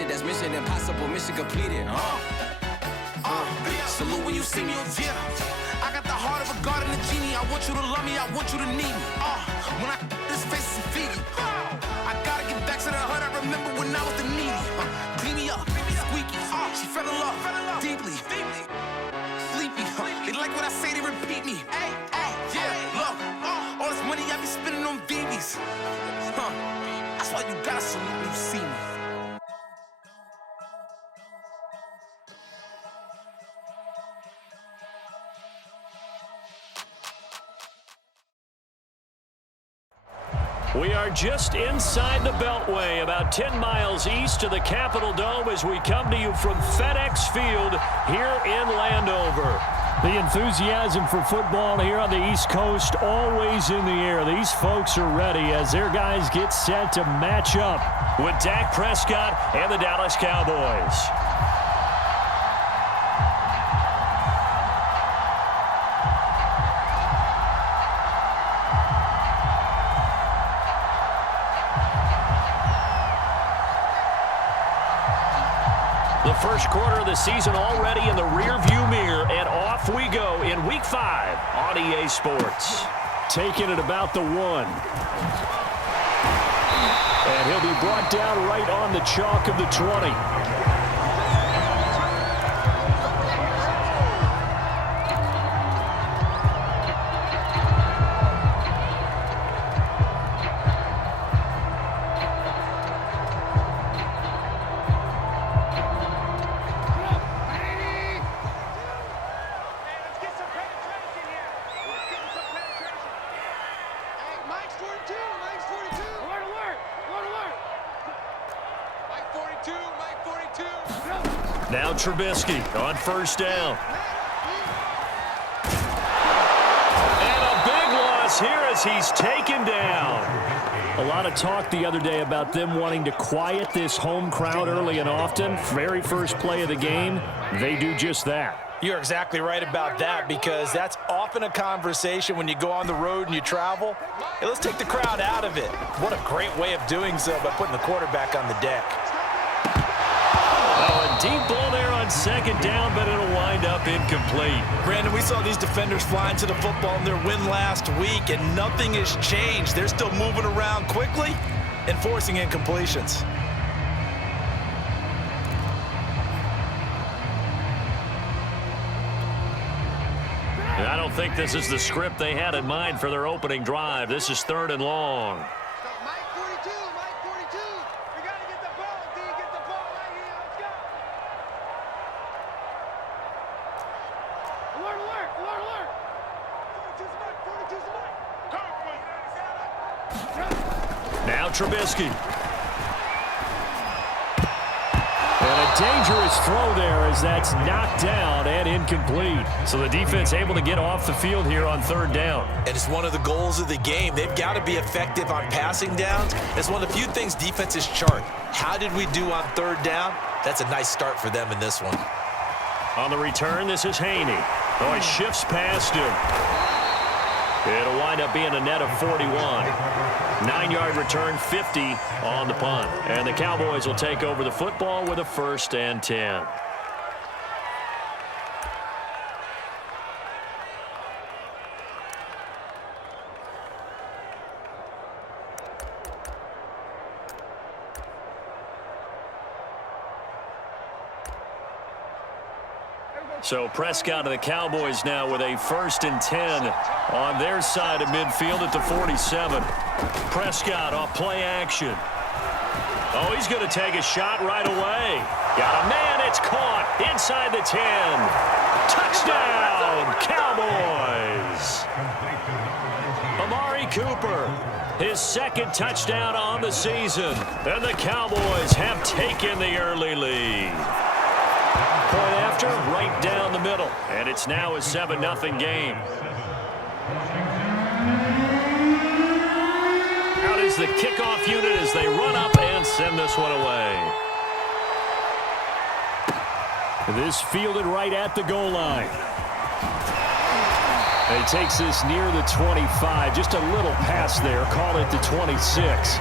shit that's mission impossible, mission completed. Salute when you see me. Yeah. I got the heart of a god and a genie. I want you to love me, I want you to need me. When I this face is Fiji. I gotta get back to the hood. I remember when I was the needy. Clean me up, squeaky. She fell in love deeply. Sleepy. They like what I say, they repeat me. Yeah, look. All this money I be spending on BBs. That's why you gotta salute when you see me. We are just inside the Beltway, about 10 miles east of the Capitol Dome as we come to you from FedEx Field here in Landover. The enthusiasm for football here on the East Coast always in the air. These folks are ready as their guys get set to match up with Dak Prescott and the Dallas Cowboys. The first quarter of the season already in the rearview mirror, and off we go in Week 5 on EA Sports. Taking it about the 1. And he'll be brought down right on the chalk of the 20. Now Trubisky on first down. And a big loss here as he's taken down. A lot of talk the other day about them wanting to quiet this home crowd early and often. Very first play of the game, they do just that. You're exactly right about that, because that's often a conversation when you go on the road and you travel. Hey, let's take the crowd out of it. What a great way of doing so by putting the quarterback on the deck. Oh, a deep ball there on second down, but it'll wind up incomplete. Brandon, we saw these defenders flying to the football in their win last week, and nothing has changed. They're still moving around quickly and forcing incompletions. I don't think this is the script they had in mind for their opening drive. This is 3rd and long. Now Trubisky. And a dangerous throw there as that's knocked down and incomplete. So the defense able to get off the field here on 3rd down. And it's one of the goals of the game. They've got to be effective on passing downs. It's one of the few things defenses chart. How did we do on 3rd down? That's a nice start for them in this one. On the return, this is Haney. Oh, he shifts past him. It'll wind up being a net of 41. 9-yard return, 50 on the punt. And the Cowboys will take over the football with a 1st and 10. So Prescott of the Cowboys now with a 1st and 10 on their side of midfield at the 47. Prescott off play action. Oh, he's going to take a shot right away. Got a man, it's caught inside the 10. Touchdown, Cowboys. Amari Cooper, his 2nd touchdown on the season. And the Cowboys have taken the early lead. Point after, right down the middle. And it's now a 7-0 game. Out is the kickoff unit as they run up and send this one away. This fielded right at the goal line. He takes this near the 25. Just a little pass there. Call it the 26.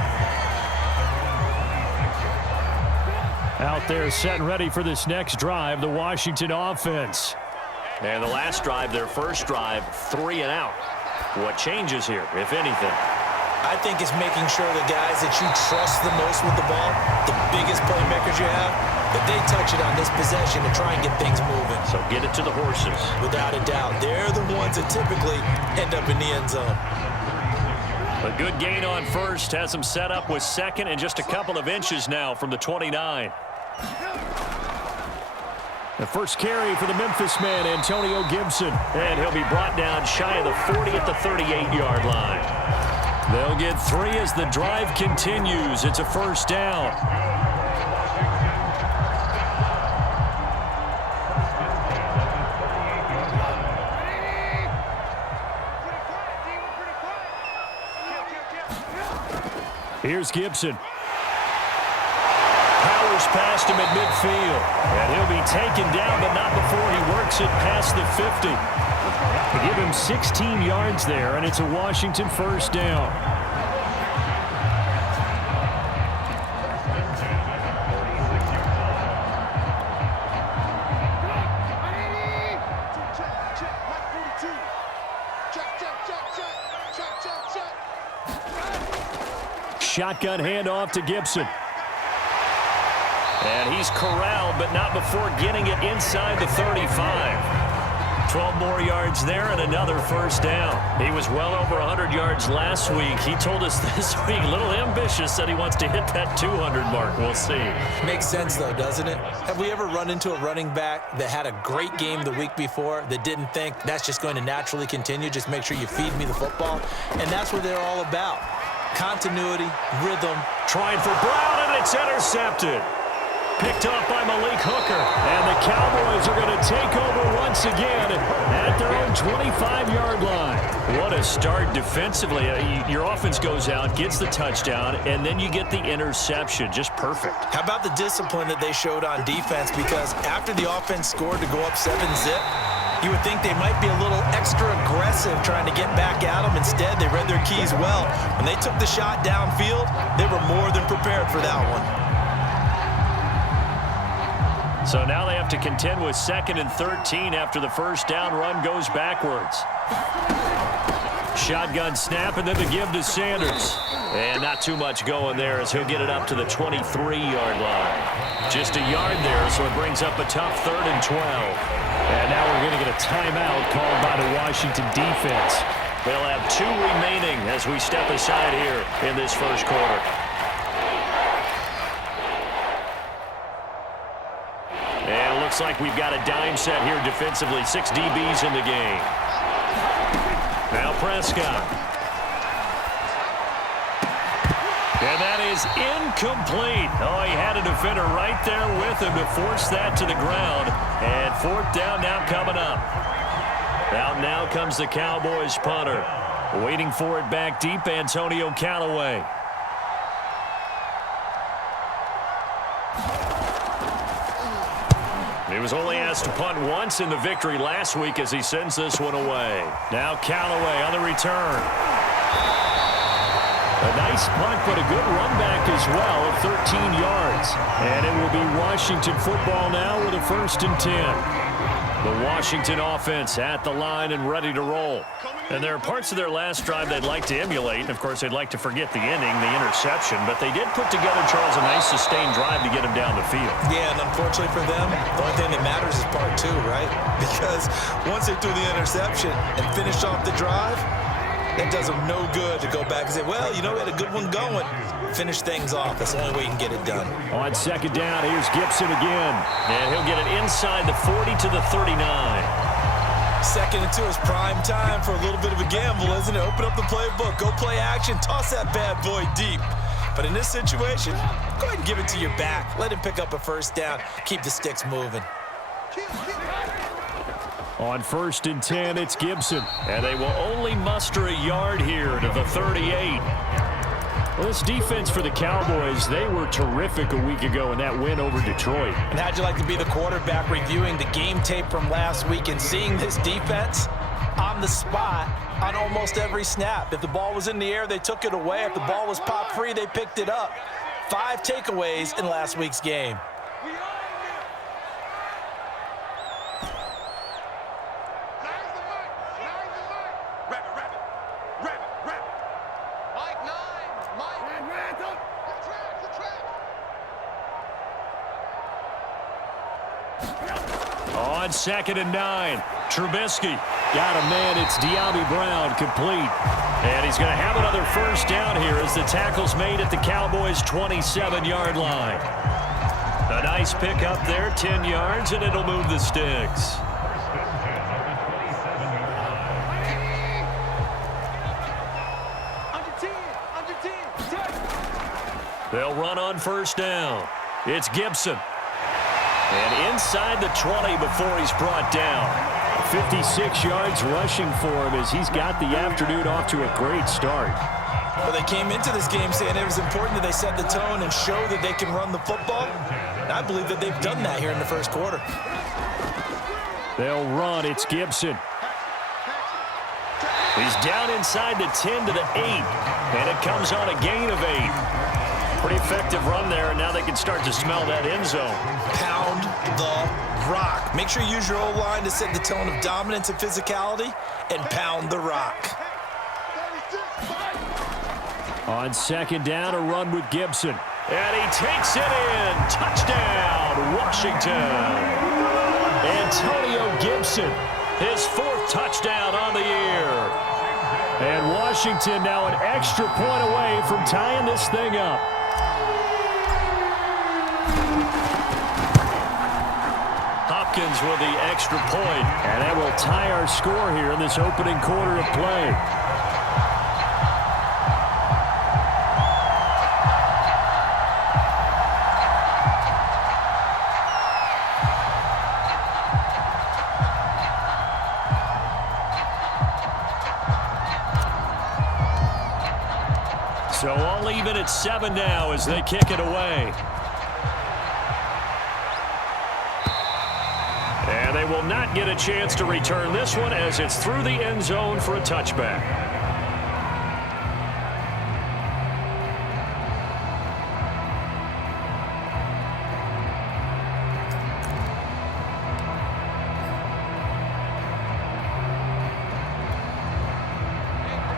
Out there set and ready for this next drive, the Washington offense. And the last drive, their first drive, 3 and out. What changes here, if anything? I think it's making sure the guys that you trust the most with the ball, the biggest playmakers you have, that they touch it on this possession to try and get things moving. So get it to the horses. Without a doubt. They're the ones that typically end up in the end zone. A good gain on first has him set up with second and just a couple of inches now from the 29. The first carry for the Memphis man, Antonio Gibson. And he'll be brought down shy of the 40 at the 38-yard line. They'll get 3 as the drive continues. It's a first down. Here's Gibson. Powers past him at midfield. And he'll be taken down, but not before he works it past the 50. They give him 16 yards there, and it's a Washington first down. Shotgun handoff to Gibson. And he's corralled, but not before getting it inside the 35. 12 more yards there and another first down. He was well over 100 yards last week. He told us this week, a little ambitious, said he wants to hit that 200 mark. We'll see. Makes sense, though, doesn't it? Have we ever run into a running back that had a great game the week before that didn't think that's just going to naturally continue? Just make sure you feed me the football. And that's what they're all about. Continuity, rhythm. Trying for Brown, and it's intercepted. Picked off by Malik Hooker. And the Cowboys are going to take over once again at their own 25-yard line. What a start defensively. Your offense goes out, gets the touchdown, and then you get the interception. Just perfect. How about the discipline that they showed on defense? Because after the offense scored to go up 7-zip, you would think they might be a little extra aggressive trying to get back at them. Instead, they read their keys well. When they took the shot downfield, they were more than prepared for that one. So now they have to contend with 2nd and 13 after the first down run goes backwards. Shotgun snap, and then the give to Sanders. And not too much going there as he'll get it up to the 23-yard line. Just a yard there, so it brings up a tough 3rd and 12. And now we're going to get a timeout called by the Washington defense. They'll have 2 remaining as we step aside here in this first quarter. And it looks like we've got a dime set here defensively. 6 DBs in the game. Now Prescott. And that is incomplete. Oh, he had a defender right there with him to force that to the ground. And 4th down now coming up. Out now comes the Cowboys punter. Waiting for it back deep, Antonio Callaway. He was only asked to punt once in the victory last week as he sends this one away. Now Callaway on the return. A nice punt, but a good run back as well of 13 yards. And it will be Washington football now with a 1st and 10. The Washington offense at the line and ready to roll. And there are parts of their last drive they'd like to emulate. And, of course, they'd like to forget the inning, the interception. But they did put together, Charles, a nice sustained drive to get them down the field. Yeah, and unfortunately for them, the only thing that matters is part 2, right? Because once they threw the interception and finished off the drive, that does them no good to go back and say, well, you know, we had a good one going. Finish things off. That's the only way you can get it done. On 2nd down, here's Gibson again. And he'll get it inside the 40 to the 39. 2nd and 2 is prime time for a little bit of a gamble, isn't it? Open up the playbook. Go play action. Toss that bad boy deep. But in this situation, go ahead and give it to your back. Let him pick up a first down. Keep the sticks moving. On 1st and 10, it's Gibson. And they will only muster a yard here to the 38. Well, this defense for the Cowboys, they were terrific a week ago in that win over Detroit. And how'd you like to be the quarterback reviewing the game tape from last week and seeing this defense on the spot on almost every snap? If the ball was in the air, they took it away. If the ball was popped free, they picked it up. 5 takeaways in last week's game. On 2nd and 9, Trubisky got a man. It's De'Ami Brown, complete. And he's going to have another first down here as the tackle's made at the Cowboys' 27-yard line. A nice pickup there, 10 yards, and it'll move the sticks. They'll run on first down. It's Gibson. And inside the 20 before he's brought down. 56 yards rushing for him as he's got the afternoon off to a great start. Well, they came into this game saying it was important that they set the tone and show that they can run the football. And I believe that they've done that here in the first quarter. They'll run. It's Gibson. He's down inside the 10 to the 8. And it comes on a gain of 8. Pretty effective run there, and now they can start to smell that end zone. Pound the rock. Make sure you use your O-line to set the tone of dominance and physicality, and pound the rock. On 2nd down, a run with Gibson. And he takes it in. Touchdown, Washington. Antonio Gibson, his 4th touchdown on the year. And Washington now an extra point away from tying this thing up. Hopkins with the extra point. And that will tie our score here in this opening quarter of play. So all even at 7 now as they kick it away. And they will not get a chance to return this one as it's through the end zone for a touchback.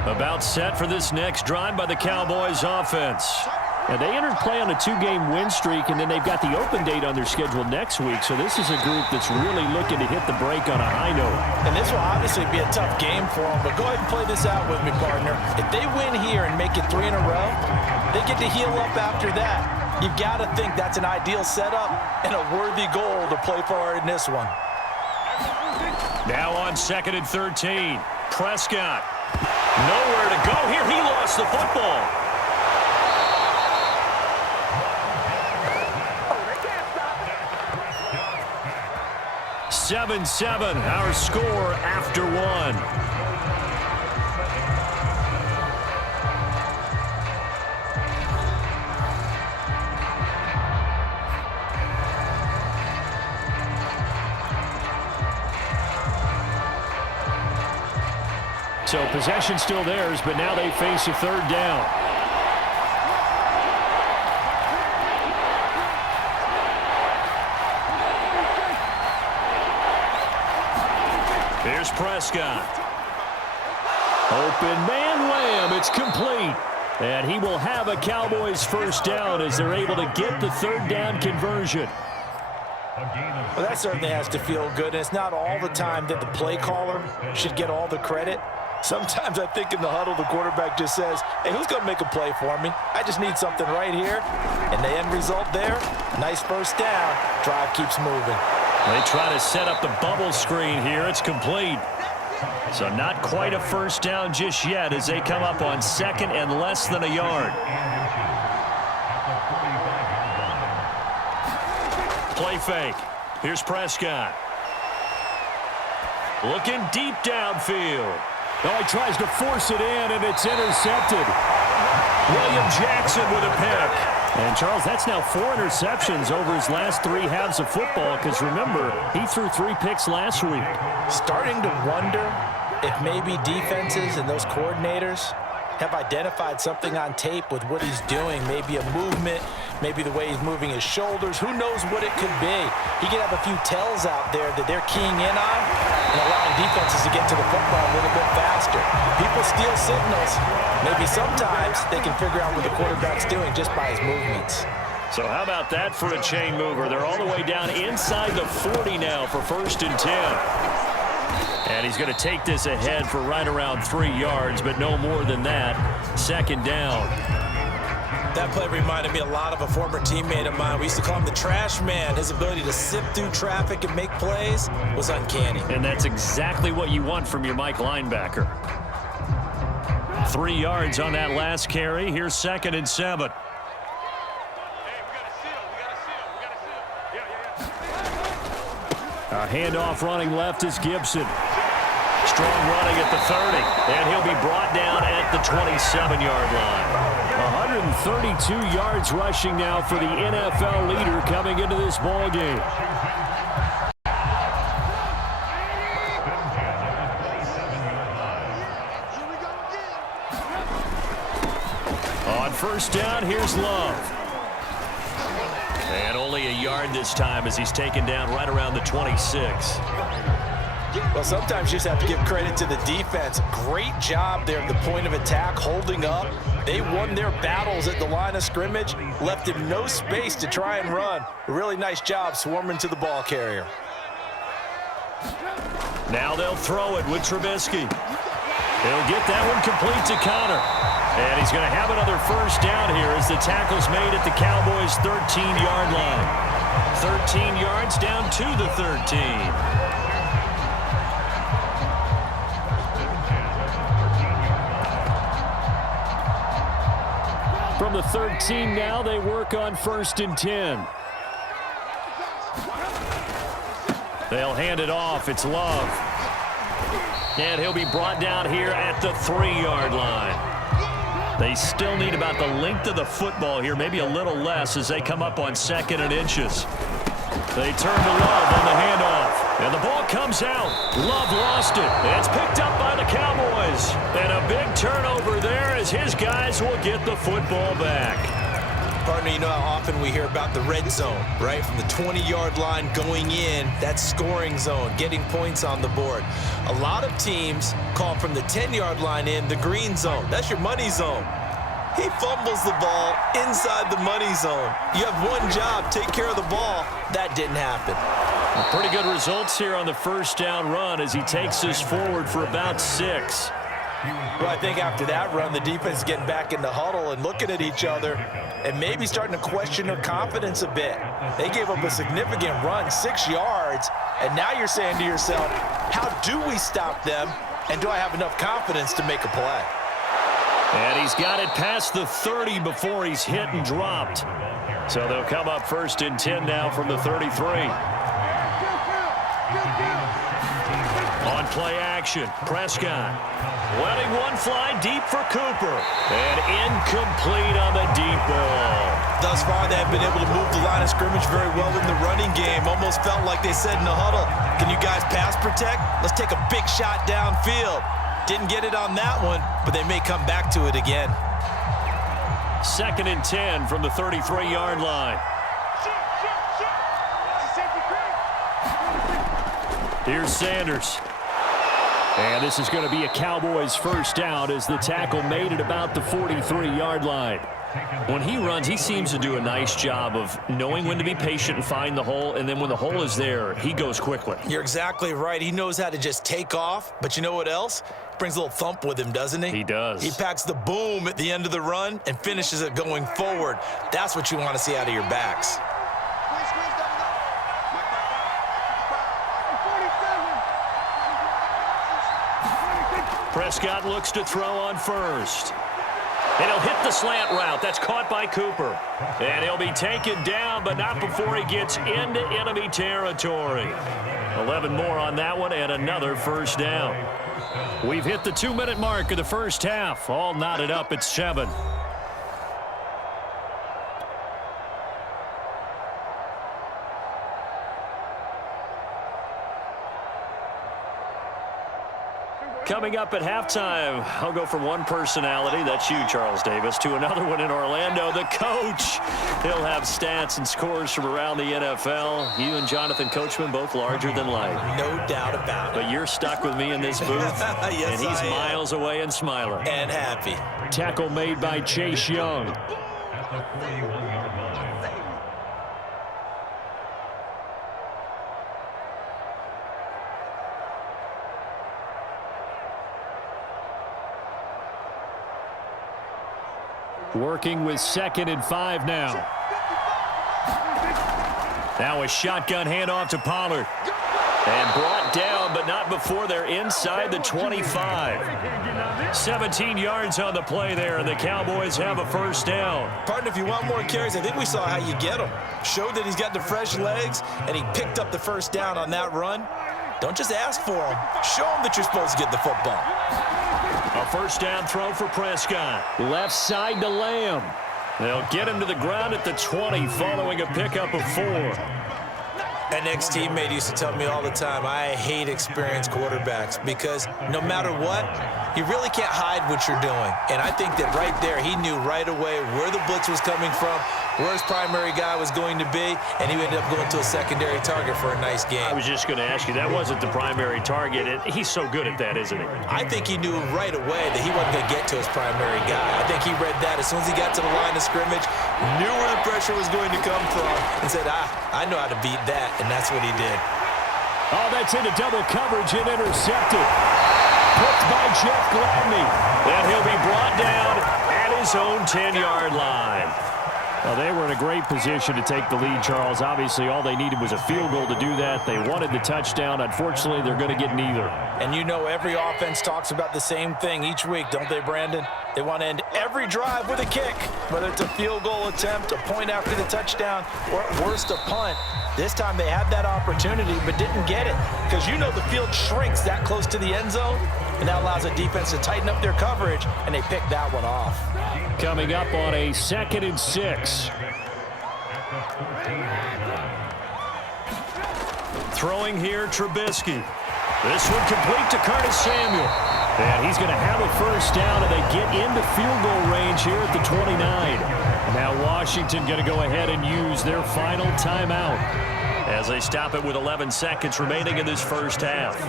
About set for this next drive by the Cowboys offense. And they entered play on a 2-game win streak, and then they've got the open date on their schedule next week. So this is a group that's really looking to hit the break on a high note. And this will obviously be a tough game for them, but go ahead and play this out with me, partner. If they win here and make it 3 in a row, they get to heal up after that. You've got to think that's an ideal setup and a worthy goal to play for in this one. Now on 2nd and 13, Prescott. Nowhere to go here. He lost the football. Seven, our score after 1. So possession still theirs, but now they face a 3rd down. Here's Prescott. Open man Lamb. It's complete. And he will have a Cowboys first down as they're able to get the 3rd down conversion. Well, that certainly has to feel good. And it's not all the time that the play caller should get all the credit. Sometimes I think in the huddle, the quarterback just says, hey, who's going to make a play for me? I just need something right here. And the end result there, nice first down. Drive keeps moving. They try to set up the bubble screen here. It's complete. So not quite a first down just yet as they come up on 2nd and less than a yard. Play fake. Here's Prescott. Looking deep downfield. Oh, he tries to force it in, and it's intercepted. William Jackson with a pick. And, Charles, that's now 4 interceptions over his last 3 halves of football because, remember, he threw 3 picks last week. Starting to wonder if maybe defenses and those coordinators have identified something on tape with what he's doing. Maybe a movement, maybe the way he's moving his shoulders. Who knows what it could be? He could have a few tells out there that they're keying in on and allowing defenses to get to the football a little bit faster. People steal signals. Maybe sometimes they can figure out what the quarterback's doing just by his movements. So how about that for a chain mover? They're all the way down inside the 40 now for 1st and 10. And he's going to take this ahead for right around 3 yards, but no more than that. 2nd down. That play reminded me a lot of a former teammate of mine. We used to call him the trash man. His ability to sift through traffic and make plays was uncanny. And that's exactly what you want from your Mike linebacker. 3 yards on that last carry. Here's 2nd and 7. A handoff running left is Gibson. Strong running at the 30, and he'll be brought down at the 27-yard line. 132 yards rushing now for the NFL leader coming into this ball game. On 1st down, here's Love. And only a yard this time as he's taken down right around the 26. Well, sometimes you just have to give credit to the defense. Great job there at the point of attack, holding up. They won their battles at the line of scrimmage, left him no space to try and run. A really nice job swarming to the ball carrier. Now they'll throw it with Trubisky. He'll get that one complete to Connor. And he's going to have another 1st down here as the tackle's made at the Cowboys' 13-yard line. 13 yards down to the 13. From the 13 now, they work on 1st and 10. They'll hand it off. It's Love. And he'll be brought down here at the 3-yard line. They still need about the length of the football here, maybe a little less as they come up on 2nd and inches. They turn to Love on the handoff. And the ball comes out. Love lost it. It's picked up by the Cowboys. And a big turnover there as his guys will get the football back. Partner, you know how often we hear about the red zone, right? From the 20-yard line going in, that scoring zone, getting points on the board. A lot of teams call from the 10-yard line in the green zone. That's your money zone. He fumbles the ball inside the money zone. You have one job, take care of the ball. That didn't happen. Well, pretty good results here on the 1st down run as he takes this forward for about 6. Well, I think after that run, the defense is getting back in the huddle and looking at each other and maybe starting to question their confidence a bit. They gave up a significant run, 6 yards, and now you're saying to yourself, how do we stop them, and do I have enough confidence to make a play? And he's got it past the 30 before he's hit and dropped. So they'll come up 1st and 10 now from the 33. On play action, Prescott. Letting one fly deep for Cooper. And incomplete on the deep ball. Thus far, they have been able to move the line of scrimmage very well in the running game. Almost felt like they said in the huddle, can you guys pass protect? Let's take a big shot downfield. Didn't get it on that one, but they may come back to it again. 2nd and 10 from the 33-yard line. Here's Sanders. And this is going to be a Cowboys 1st down as the tackle made it about the 43-yard line. When he runs, he seems to do a nice job of knowing when to be patient and find the hole, and then when the hole is there, he goes quickly. You're exactly right. He knows how to just take off, but you know what else? Brings a little thump with him, doesn't he? He does. He packs the boom at the end of the run and finishes it going forward. That's what you want to see out of your backs. Prescott looks to throw on 1st. And he'll hit the slant route. That's caught by Cooper. And he'll be taken down, but not before he gets into enemy territory. 11 more on that one and another 1st down. We've hit the 2-minute mark of the 1st half. All knotted up at 7. Coming up at halftime, I'll go from one personality, that's you, Charles Davis, to another one in Orlando, the coach. He'll have stats and scores from around the NFL. You and Jonathan Coachman, both larger than life. No doubt about it. But you're stuck with me in this booth, yes, and he's miles away and smiling. And happy. Tackle made by Chase Young. Working with 2nd and 5 now. Now a shotgun handoff to Pollard. And brought down, but not before they're inside the 25. 17 yards on the play there, and the Cowboys have a first down. Partner, if you want more carries, I think we saw how you get them. Showed that he's got the fresh legs, and he picked up the first down on that run. Don't just ask for him. Show him that you're supposed to get the football. A first down throw for Prescott. Left side to Lamb. They'll get him to the ground at the 20 following a pickup of 4. An ex-teammate used to tell me all the time, I hate experienced quarterbacks because no matter what, you really can't hide what you're doing. And I think that right there, he knew right away where the blitz was coming from, where his primary guy was going to be, and he ended up going to a secondary target for a nice game. I was just going to ask you, that wasn't the primary target. He's so good at that, isn't he? I think he knew right away that he wasn't going to get to his primary guy. I think he read that as soon as he got to the line of scrimmage, knew where the pressure was going to come from, and said, I know how to beat that, and that's what he did. Oh, that's into double coverage and intercepted. Picked by Jeff Gladney. And he'll be brought down at his own 10-yard line. Well, they were in a great position to take the lead, Charles. Obviously, all they needed was a field goal to do that. They wanted the touchdown. Unfortunately, they're going to get neither. And you know every offense talks about the same thing each week, don't they, Brandon? They want to end every drive with a kick, whether it's a field goal attempt, a point after the touchdown, or at worst, a punt. This time they had that opportunity but didn't get it because you know the field shrinks that close to the end zone, and that allows the defense to tighten up their coverage, and they picked that one off. Coming up on a 2nd and 6. Throwing here, Trubisky. This one complete to Curtis Samuel. And he's going to have a first down, and they get into field goal range here at the 29. Now Washington going to go ahead and use their final timeout as they stop it with 11 seconds remaining in this first half.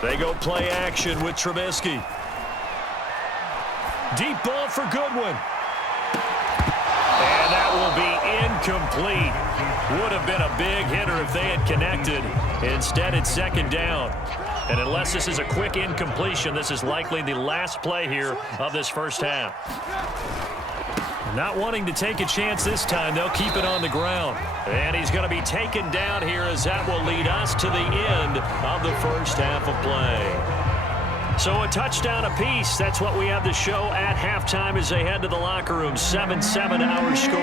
They go play action with Trubisky. Deep ball for Goodwin. And that will be incomplete. Would have been a big hitter if they had connected. Instead, it's 2nd down. And unless this is a quick incompletion, this is likely the last play here of this first half. Not wanting to take a chance this time, they'll keep it on the ground. And he's going to be taken down here as that will lead us to the end of the first half of play. So a touchdown apiece. That's what we have to show at halftime as they head to the locker room. 7-7 our score.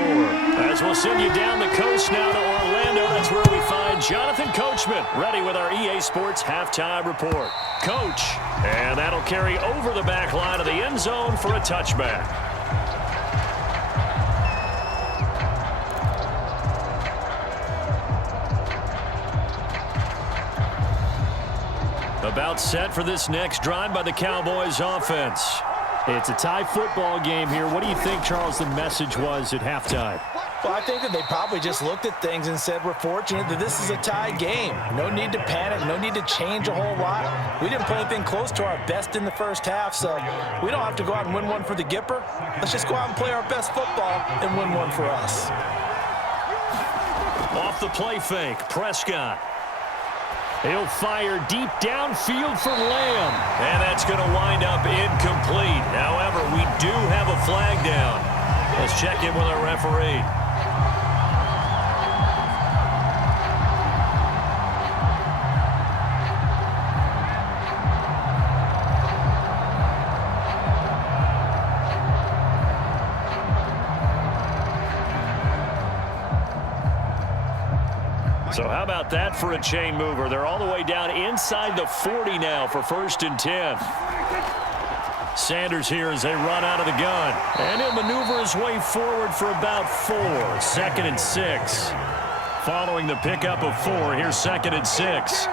As we'll send you down the coast now to Orlando. That's where we find Jonathan Coachman ready with our EA Sports halftime report. Coach. And that'll carry over the back line of the end zone for a touchback. About set for this next drive by the Cowboys offense. It's a tie football game here. What do you think, Charles, the message was at halftime? Well, I think that they probably just looked at things and said, we're fortunate that this is a tie game. No need to panic. No need to change a whole lot. We didn't play anything close to our best in the first half, so we don't have to go out and win one for the Gipper. Let's just go out and play our best football and win one for us. Off the play fake, Prescott. He'll fire deep downfield for Lamb. And that's going to wind up incomplete. However, we do have a flag down. Let's check in with our referee. So how about that for a chain mover? They're all the way down inside the 40 now for 1st and 10. Sanders here as they run out of the gun. And he'll maneuver his way forward for about 4. 2nd and 6. Following the pickup of 4, here's 2nd and 6.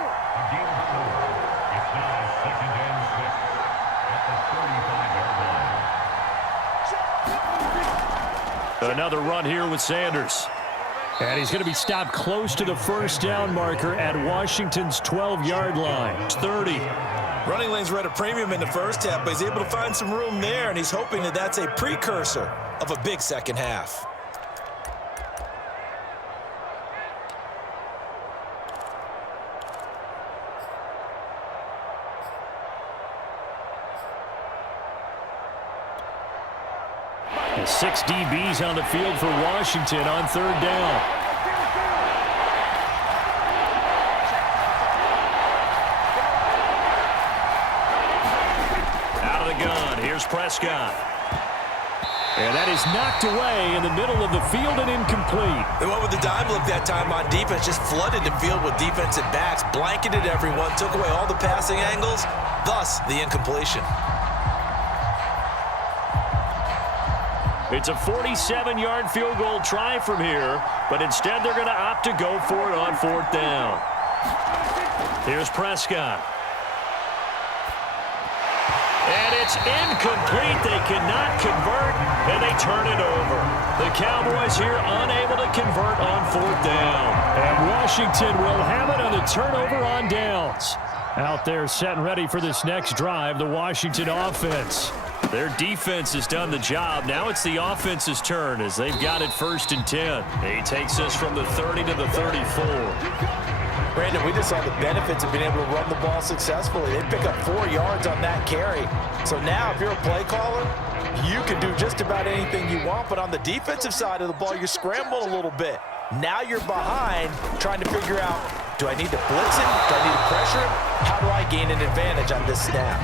Another run here with Sanders. And he's going to be stopped close to the first down marker at Washington's 12-yard line. 30. Running lanes were at a premium in the first half, but he's able to find some room there, and he's hoping that that's a precursor of a big second half. The 6 DBs on the field for Washington on third down. Out of the gun, here's Prescott. And that is knocked away in the middle of the field and incomplete. They went with the dime look that time on defense, just flooded the field with defensive backs, blanketed everyone, took away all the passing angles, thus the incompletion. It's a 47-yard field goal try from here, but instead they're going to opt to go for it on fourth down. Here's Prescott. And it's incomplete. They cannot convert, and they turn it over. The Cowboys here unable to convert on fourth down. And Washington will have it on the turnover on downs. Out there set and ready for this next drive, the Washington offense. Their defense has done the job. Now it's the offense's turn as they've got it 1st and 10. He takes us from the 30 to the 34. Brandon, we just saw the benefits of being able to run the ball successfully. They pick up 4 yards on that carry. So now if you're a play caller, you can do just about anything you want. But on the defensive side of the ball, you scramble a little bit. Now you're behind trying to figure out, do I need to blitz him? Do I need to pressure him? How do I gain an advantage on this snap?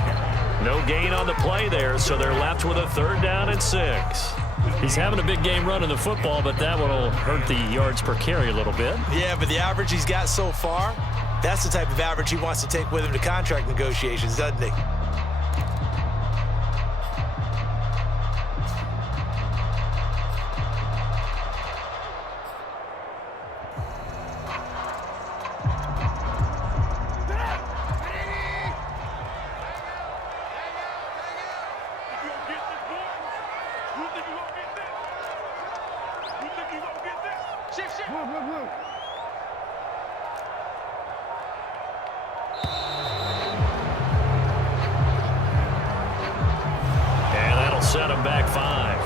No gain on the play there, so they're left with a 3rd down and 6. He's having a big game running the football, but that one will hurt the yards per carry a little bit. Yeah, but the average he's got so far, that's the type of average he wants to take with him to contract negotiations, doesn't he? And that'll set him back 5.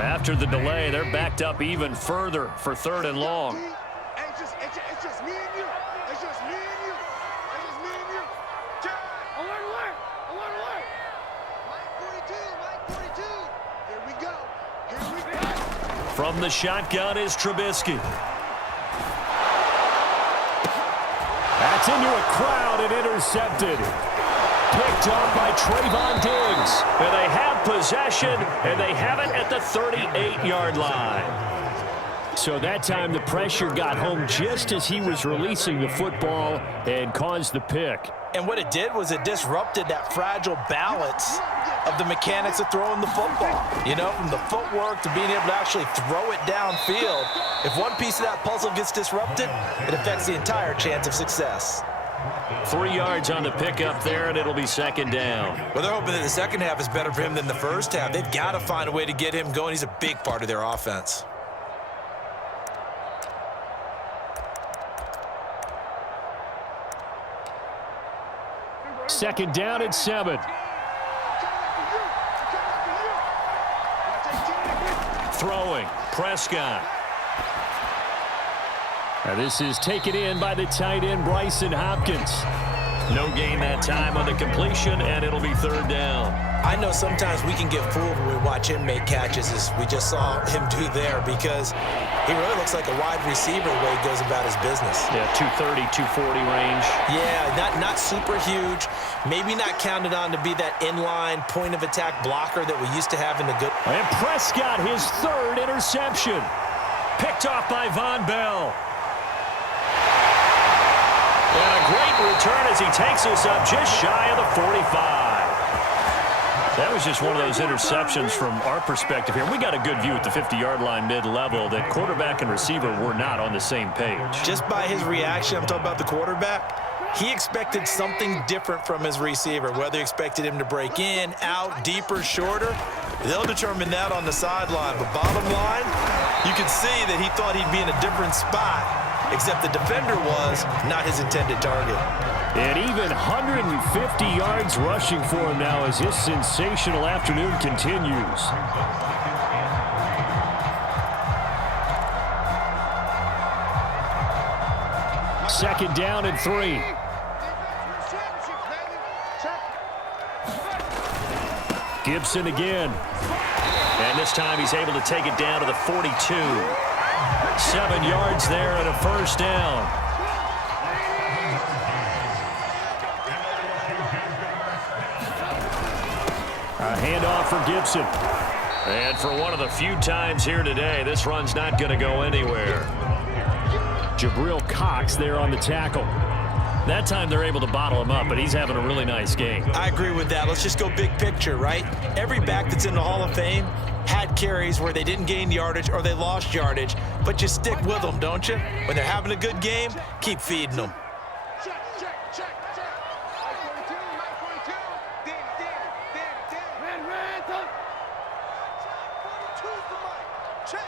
After the delay, they're backed up even further for 3rd and long. It's just me and you. It's just me and you. It's just me and you. Alert. Mike 42. Here we go. From the shotgun is Trubisky. That's into a crowd and intercepted. Picked up by Trayvon Diggs. And they have possession, and they have it at the 38-yard line. So that time the pressure got home just as he was releasing the football and caused the pick. And what it did was it disrupted that fragile balance of the mechanics of throwing the football. You know, from the footwork to being able to actually throw it downfield. If one piece of that puzzle gets disrupted, it affects the entire chance of success. 3 yards on the pickup there, and it'll be 2nd down. Well, they're hoping that the second half is better for him than the first half. They've got to find a way to get him going. He's a big part of their offense. Second down and 7. Throwing, Prescott. Now this is taken in by the tight end, Bryson Hopkins. No gain that time on the completion, and it'll be 3rd down. I know sometimes we can get fooled when we watch him make catches, as we just saw him do there, because he really looks like a wide receiver the way he goes about his business. Yeah, 230, 240 range. Yeah, not super huge. Maybe not counted on to be that inline point-of-attack blocker that we used to have in the good. And Prescott, his 3rd interception. Picked off by Von Bell. And a great return as he takes us up just shy of the 45. That was just one of those interceptions from our perspective here. We got a good view at the 50-yard line mid-level that quarterback and receiver were not on the same page. Just by his reaction, I'm talking about the quarterback, he expected something different from his receiver, whether he expected him to break in, out, deeper, shorter. They'll determine that on the sideline. But bottom line, you can see that he thought he'd be in a different spot, except the defender was not his intended target. And even 150 yards rushing for him now as his sensational afternoon continues. Second down and 3. Gibson again. And this time he's able to take it down to the 42. 7 yards there and a first down. A handoff for Gibson. And for one of the few times here today, this run's not going to go anywhere. Jabril Cox there on the tackle. That time they're able to bottle him up, but he's having a really nice game. I agree with that. Let's just go big picture, right? Every back that's in the Hall of Fame had carries where they didn't gain yardage or they lost yardage, but you stick with them, don't you? When they're having a good game, keep feeding them. Check. Mike 42. Dan. Check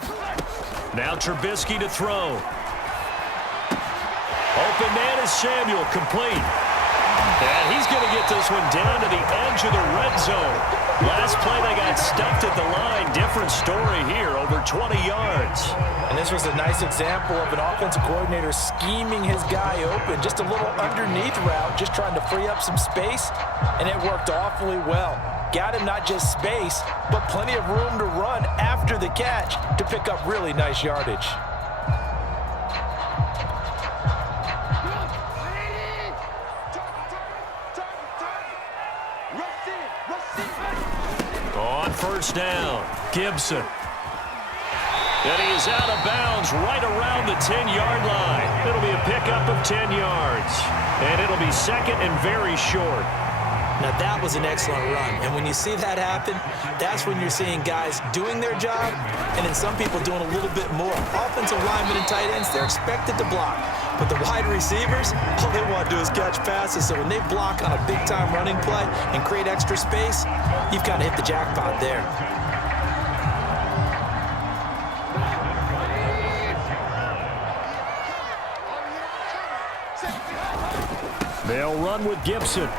42. Now Trubisky to throw. Open man is Samuel, complete. And he's going to get this one down to the edge of the red zone. Last play, they got stuffed at the line. Different story here, over 20 yards. And this was a nice example of an offensive coordinator scheming his guy open. Just a little underneath route, just trying to free up some space, and it worked awfully well. Got him not just space, but plenty of room to run after the catch to pick up really nice yardage. On first down, Gibson. And he is out of bounds right around the 10-yard line. It'll be a pickup of 10 yards. And it'll be second and very short. Now that was an excellent run, and when you see that happen, that's when you're seeing guys doing their job, and then some people doing a little bit more. Offensive linemen and tight ends, they're expected to block, but the wide receivers, all they want to do is catch passes, so when they block on a big-time running play and create extra space, you've kind of hit the jackpot there. They'll run with Gibson.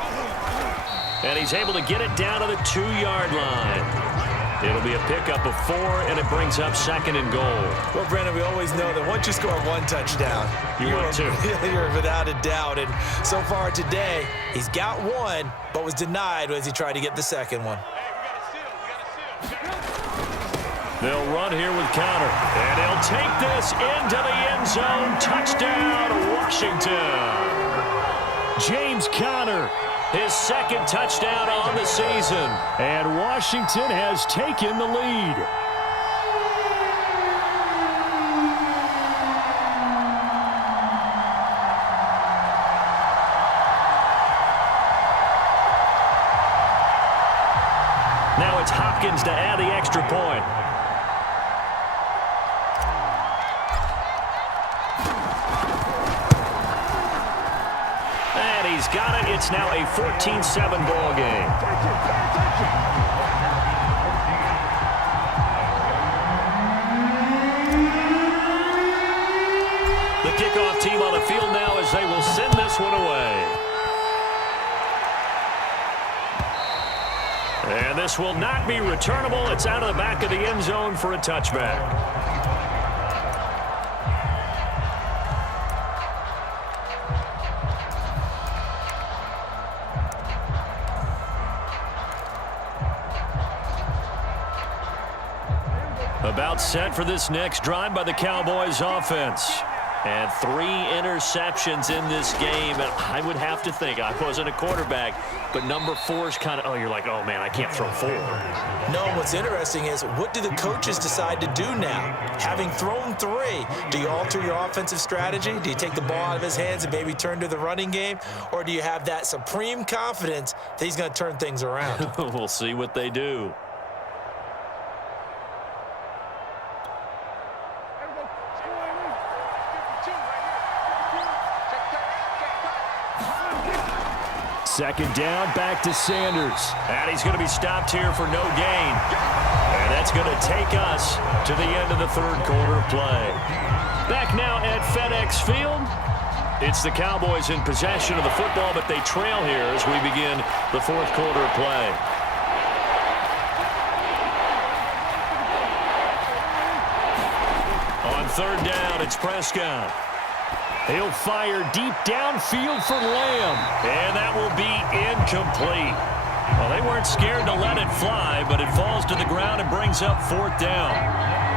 And he's able to get it down to the 2-yard line. It'll be a pickup of 4, and it brings up second and goal. Well, Brandon, we always know that once you score one touchdown, you're without a doubt. And so far today, he's got one, but was denied as he tried to get the second one. They'll run here with Conner. And he'll take this into the end zone. Touchdown, Washington. James Conner. His second touchdown on the season. And Washington has taken the lead. Now it's Hopkins to add the extra point. He's got it. It's now a 14-7 ball game. The kickoff team on the field now as they will send this one away. And this will not be returnable. It's out of the back of the end zone for a touchback. About set for this next drive by the Cowboys offense. And 3 interceptions in this game. And I would have to think, I wasn't a quarterback, but number 4 is kind of, you're like, oh, man, I can't throw 4. No, what's interesting is what do the coaches decide to do now? Having thrown 3, do you alter your offensive strategy? Do you take the ball out of his hands and maybe turn to the running game? Or do you have that supreme confidence that he's going to turn things around? We'll see what they do. Second down, back to Sanders. And he's going to be stopped here for no gain. And that's going to take us to the end of the third quarter of play. Back now at FedEx Field. It's the Cowboys in possession of the football, but they trail here as we begin the fourth quarter of play. On third down, it's Prescott. He'll fire deep downfield for Lamb, and that will be incomplete. Well, they weren't scared to let it fly, but it falls to the ground and brings up 4th down.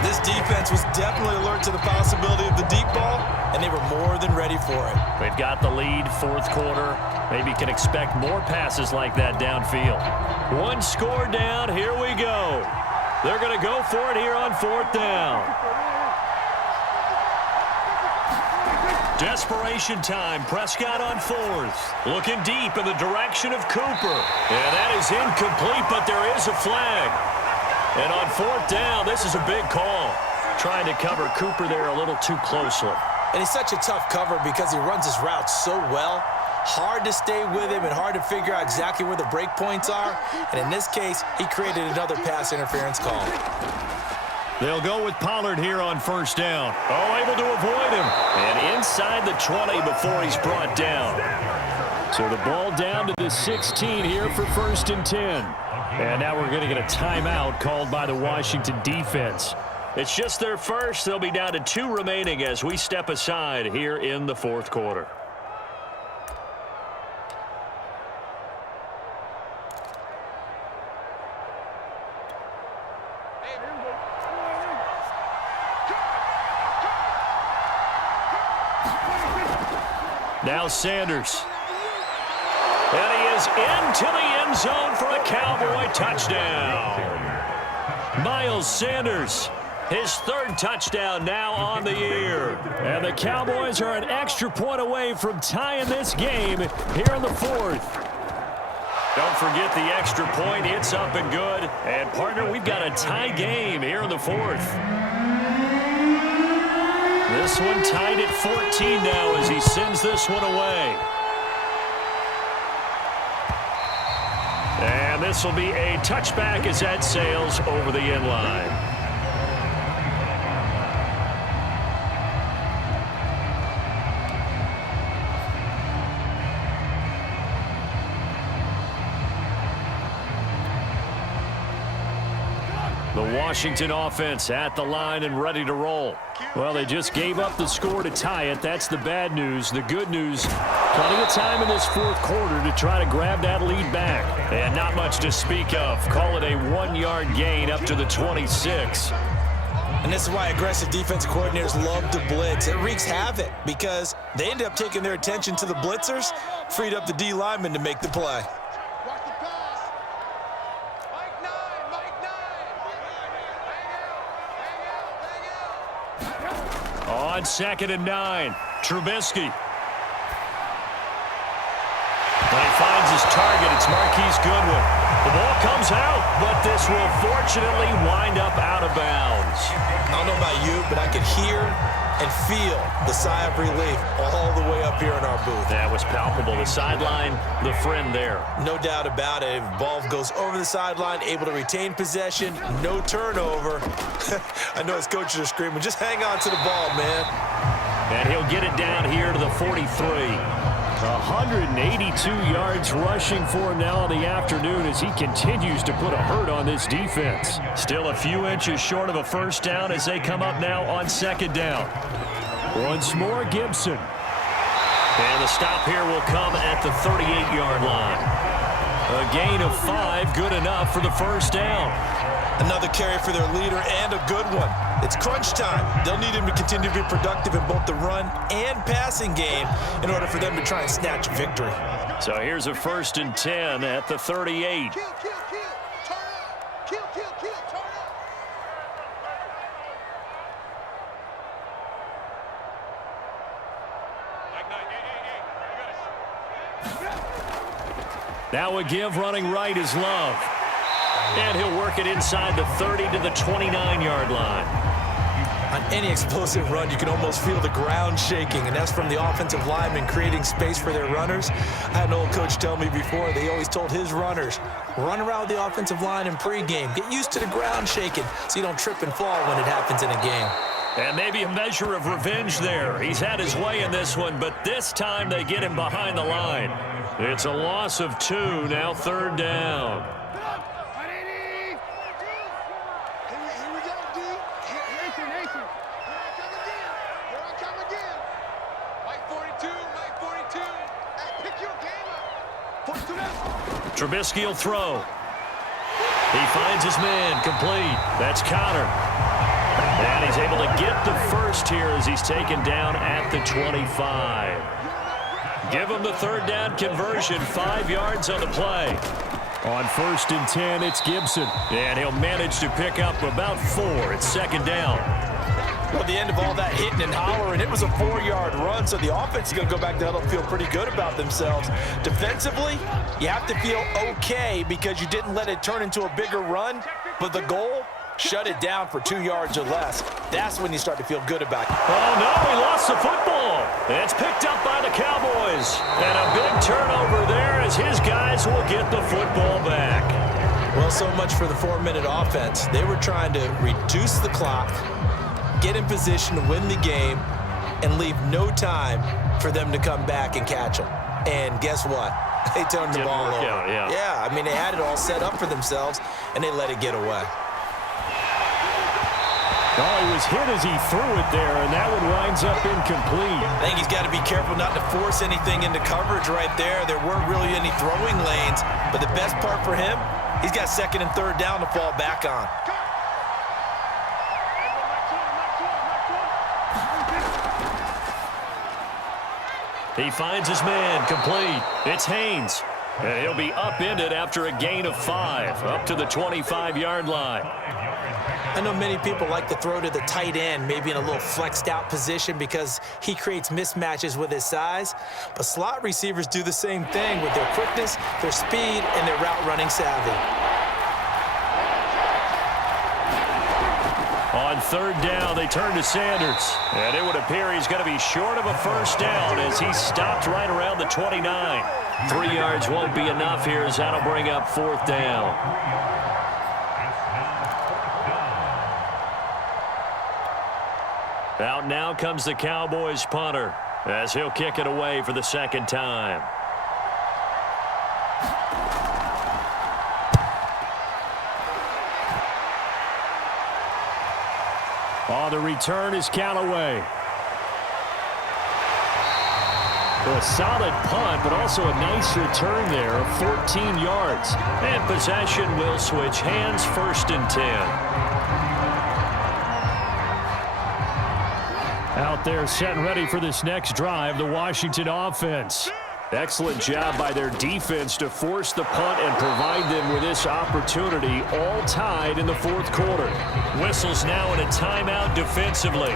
This defense was definitely alert to the possibility of the deep ball, and they were more than ready for it. They've got the lead, 4th quarter. Maybe can expect more passes like that downfield. 1 score down. Here we go. They're going to go for it here on 4th down. Desperation time. Prescott on 4th. Looking deep in the direction of Cooper. And that is incomplete, but there is a flag. And on 4th down, this is a big call. Trying to cover Cooper there a little too closely. And he's such a tough cover because he runs his routes so well. Hard to stay with him and hard to figure out exactly where the break points are. And in this case, he created another pass interference call. They'll go with Pollard here on 1st down. Oh, able to avoid him. And inside the 20 before he's brought down. So the ball down to the 16 here for 1st and 10. And now we're going to get a timeout called by the Washington defense. It's just their first. They'll be down to 2 remaining as we step aside here in the 4th quarter. Now Sanders. And he is into the end zone for a Cowboy touchdown. Miles Sanders, his 3rd touchdown now on the year. And the Cowboys are an extra point away from tying this game here in the 4th. Don't forget the extra point. It's up and good. And, partner, we've got a tie game here in the 4th. This one tied at 14 now as he sends this one away. And this will be a touchback as that sails over the end line. The Washington offense at the line and ready to roll. Well, they just gave up the score to tie it. That's the bad news. The good news, plenty of time in this 4th quarter to try to grab that lead back. And not much to speak of. Call it a 1-yard gain up to the 26. And this is why aggressive defensive coordinators love to blitz. It wreaks havoc because they end up taking their attention to the blitzers, freed up the D lineman to make the play. On 2nd and 9, Trubisky. When he finds his target, it's Marquise Goodwin. The ball comes out, but this will fortunately wind up out of bounds. I don't know about you, but I can hear and feel the sigh of relief all the way up here in our booth. That was palpable. The sideline, the friend there. No doubt about it. Ball goes over the sideline, able to retain possession, no turnover. I know his coaches are screaming, just hang on to the ball, man. And he'll get it down here to the 43. 182 yards rushing for him now in the afternoon as he continues to put a hurt on this defense. Still a few inches short of a 1st down as they come up now on 2nd down. Once more, Gibson. And the stop here will come at the 38-yard line. A gain of 5, good enough for the 1st down. Another carry for their leader and a good one. It's crunch time. They'll need him to continue to be productive in both the run and passing game in order for them to try and snatch a victory. So here's a 1st and 10 at the 38. Kill, kill, kill. Turn up. Kill, kill, kill. Turn up. That would give running right is Love. And he'll work it inside the 30 to the 29-yard line. On any explosive run, you can almost feel the ground shaking, and that's from the offensive linemen creating space for their runners. I had an old coach tell me before, they always told his runners, run around the offensive line in pregame. Get used to the ground shaking so you don't trip and fall when it happens in a game. And maybe a measure of revenge there. He's had his way in this one, but this time they get him behind the line. It's a loss of 2, now 3rd down. Trubisky will throw. He finds his man, complete. That's Connor. And he's able to get the first here as he's taken down at the 25. Give him the third down conversion, 5 yards on the play. On 1st and 10, it's Gibson. And he'll manage to pick up about 4. It's 2nd down. Well, the end of all that hitting and hollering, it was a 4-yard run, so the offense is going to go back to huddle and feel pretty good about themselves. Defensively, you have to feel okay because you didn't let it turn into a bigger run, but the goal, shut it down for 2 yards or less. That's when you start to feel good about it. Oh, no, he lost the football. It's picked up by the Cowboys. And a big turnover there as his guys will get the football back. Well, so much for the 4-minute offense. They were trying to reduce the clock, get in position to win the game, and leave no time for them to come back and catch them. And guess what? They turned the ball over. Yeah, I mean, they had it all set up for themselves, and they let it get away. Oh, he was hit as he threw it there, and that one winds up incomplete. I think he's got to be careful not to force anything into coverage right there. There weren't really any throwing lanes, but the best part for him, he's got 2nd and 3rd down to fall back on. He finds his man, complete. It's Haynes. And he'll be upended after a gain of 5, up to the 25-yard line. I know many people like to throw to the tight end, maybe in a little flexed out position because he creates mismatches with his size. But slot receivers do the same thing with their quickness, their speed, and their route running savvy. On 3rd down, they turn to Sanders. And it would appear he's going to be short of a 1st down as he's stopped right around the 29. 3 yards won't be enough here as that'll bring up 4th down. Out now comes the Cowboys punter as he'll kick it away for the 2nd time. On the return is Callaway. A solid punt, but also a nice return there of 14 yards. And possession will switch hands, 1st and 10. Out there set and ready for this next drive, the Washington offense. Excellent job by their defense to force the punt and provide them with this opportunity, all tied in the 4th quarter. Whistles now in a timeout defensively.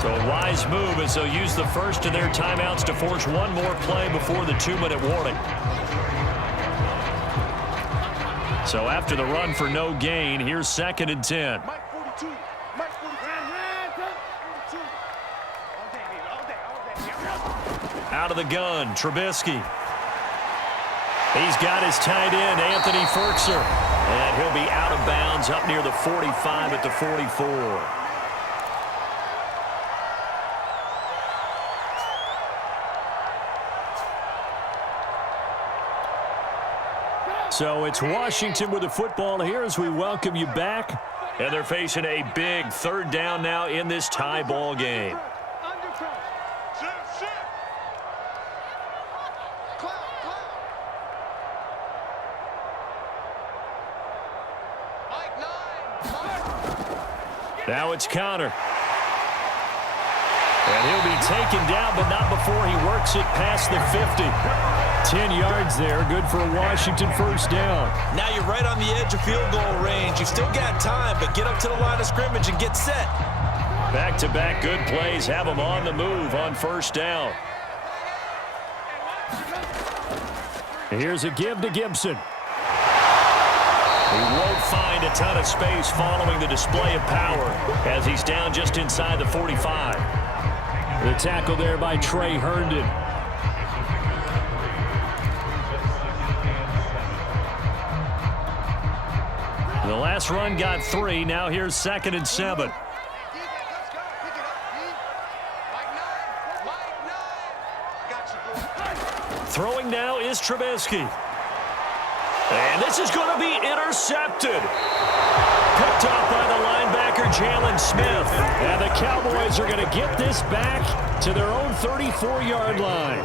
So a wise move as they'll use the first of their timeouts to force one more play before the 2-minute warning. So after the run for no gain, here's 2nd and 10. Out of the gun, Trubisky. He's got his tight end, Anthony Ferkser. And he'll be out of bounds up near the 45 at the 44. So it's Washington with the football here as we welcome you back. And they're facing a big 3rd down now in this tie ball game. Now it's Connor. And he'll be taken down, but not before he works it past the 50. 10 yards there, good for a Washington 1st down. Now you're right on the edge of field goal range. You've still got time, but get up to the line of scrimmage and get set. Back-to-back good plays have him on the move on 1st down. Here's a give to Gibson. He won't find a ton of space following the display of power as he's down just inside the 45. The tackle there by Trey Herndon. The last run got 3. Now here's 2nd and 7. Throwing now is Trubisky. And this is going to be intercepted. Picked up by the linebacker, Jalen Smith. And the Cowboys are going to get this back to their own 34-yard line.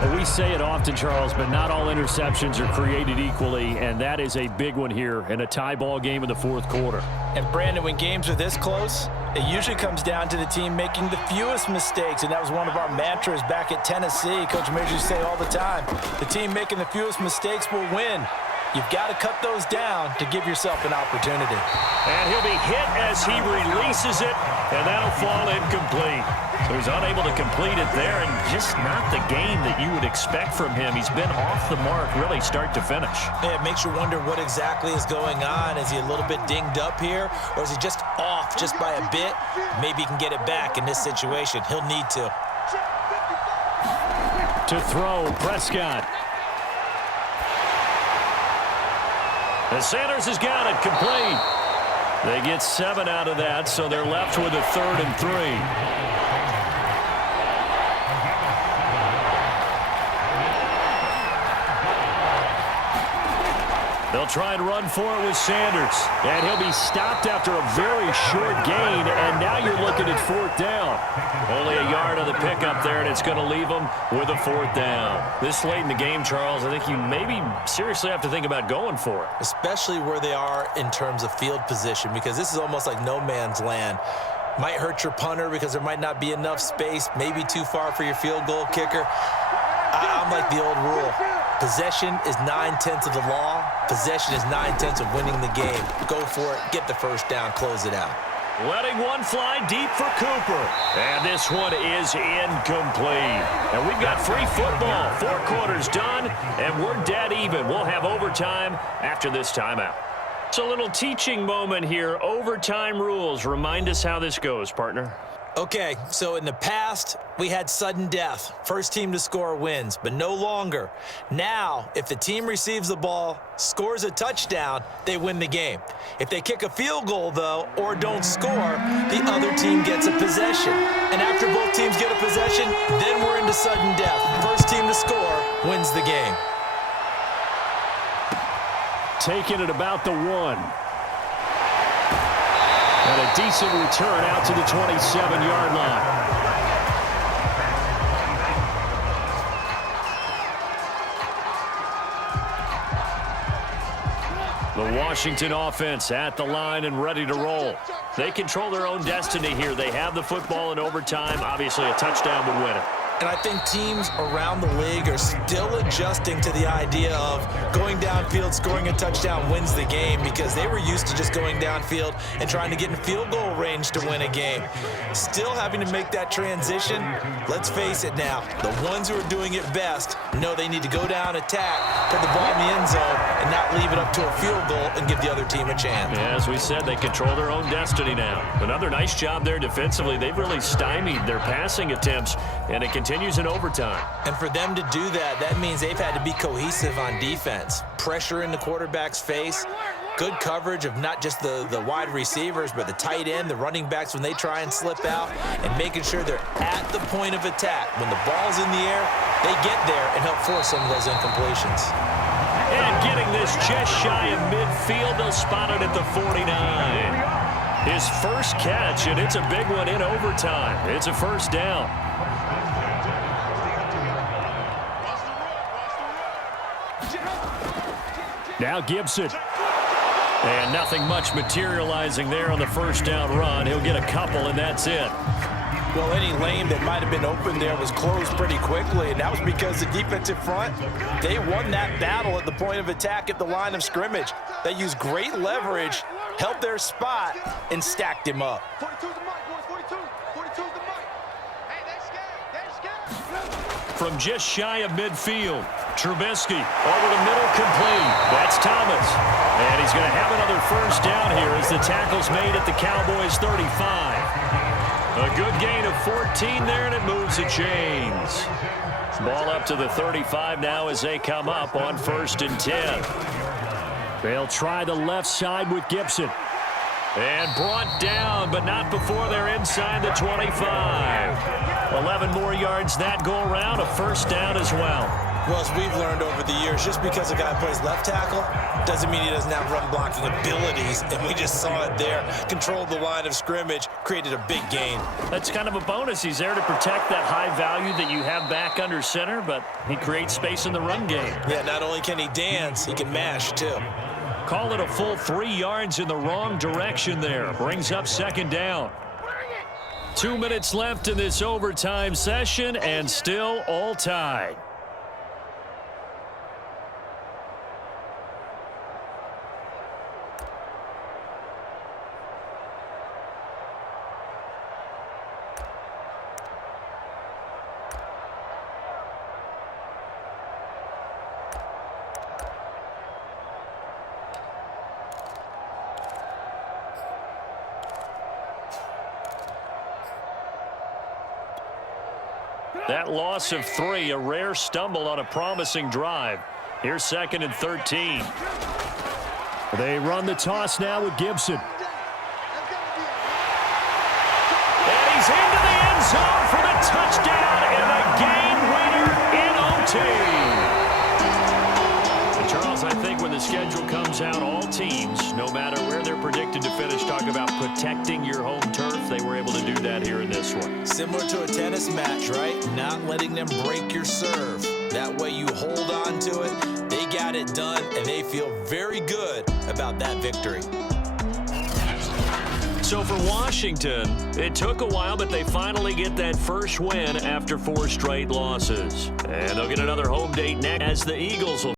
Well, we say it often, Charles, but not all interceptions are created equally, and that is a big one here in a tie ball game in the fourth quarter. And, Brandon, when games are this close, it usually comes down to the team making the fewest mistakes, and that was one of our mantras back at Tennessee. Coach Major used to say all the time, the team making the fewest mistakes will win. You've got to cut those down to give yourself an opportunity. And he'll be hit as he releases it, and that'll fall incomplete. So he's unable to complete it there, and just not the game that you would expect from him. He's been off the mark really start to finish. Yeah, it makes you wonder what exactly is going on. Is he a little bit dinged up here, or is he just off just by a bit? Maybe he can get it back in this situation. He'll need to. To throw, Prescott. And Sanders has got it complete. They get 7 out of that, so they're left with a 3rd and 3. They'll try and run for it with Sanders. And he'll be stopped after a very short gain, and now you're looking at 4th down. Only a yard on the pickup there, and it's going to leave them with a 4th down. This late in the game, Charles, I think you maybe seriously have to think about going for it. Especially where they are in terms of field position, because this is almost like no man's land. Might hurt your punter because there might not be enough space, maybe too far for your field goal kicker. I'm like the old rule. Possession is 9/10 of the law. Possession is 9/10 of winning the game. Go for it. Get the first down. Close it out. Letting one fly deep for Cooper. And this one is incomplete. And we've got free football. 4 quarters done, and we're dead even. We'll have overtime after this timeout. It's a little teaching moment here. Overtime rules. Remind us how this goes, partner. Okay, so in the past, we had sudden death. First team to score wins, but no longer. Now, if the team receives the ball, scores a touchdown, they win the game. If they kick a field goal, though, or don't score, the other team gets a possession. And after both teams get a possession, then we're into sudden death. First team to score wins the game. Taking it about the 1. And a decent return out to the 27-yard line. The Washington offense at the line and ready to roll. They control their own destiny here. They have the football in overtime. Obviously, a touchdown would win it. And I think teams around the league are still adjusting to the idea of going downfield, scoring a touchdown wins the game, because they were used to just going downfield and trying to get in field goal range to win a game. Still having to make that transition. Let's face it now, the ones who are doing it best know they need to go down, attack, put the ball in the end zone, and not leave it up to a field goal and give the other team a chance. Yeah, as we said, they control their own destiny now. Another nice job there defensively. They've really stymied their passing attempts, and it continues in overtime. And for them to do that, that means they've had to be cohesive on defense. Pressure in the quarterback's face, good coverage of not just the wide receivers, but the tight end, the running backs when they try and slip out, and making sure they're at the point of attack. When the ball's in the air, they get there and help force some of those incompletions. And getting this just shy of midfield, they'll spot it at the 49. His first catch, and it's a big one in overtime. It's a first down. Now Gibson. And nothing much materializing there on the first down run. He'll get a couple, and that's it. Well, any lane that might have been open there was closed pretty quickly, and that was because the defensive front, they won that battle at the point of attack at the line of scrimmage. They used great leverage, held their spot, and stacked him up. 42's the mic, boys. 42's the mic. Hey, they're scared. From just shy of midfield, Trubisky over the middle, complete. That's Thomas. And he's going to have another first down here as the tackle's made at the Cowboys 35. A good gain of 14 there, and it moves the chains. Ball up to the 35 now as they come up on 1st and 10. They'll try the left side with Gibson. And brought down, but not before they're inside the 25. 11 more yards that go around, a first down as well. Well, as we've learned over the years, just because a guy plays left tackle doesn't mean he doesn't have run-blocking abilities, and we just saw it there. Controlled the line of scrimmage, created a big gain. That's kind of a bonus. He's there to protect that high value that you have back under center, but he creates space in the run game. Yeah, not only can he dance, he can mash, too. Call it a full 3 yards in the wrong direction there. Brings up second down. 2 minutes left in this overtime session, and still all tied. That loss of 3, a rare stumble on a promising drive. Here's 2nd and 13. They run the toss now with Gibson. And he's into the end zone for the touchdown and a game winner in OT. And Charles, I think when the schedule comes out, all teams, no matter where they're predicted to finish, talk about protecting your home turf. They were able to do that here in this one. Similar to a tennis match, right? Not letting them break your serve. That way you hold on to it. They got it done, and they feel very good about that victory. So for Washington, it took a while, but they finally get that first win after 4 straight losses. And they'll get another home date next as the Eagles will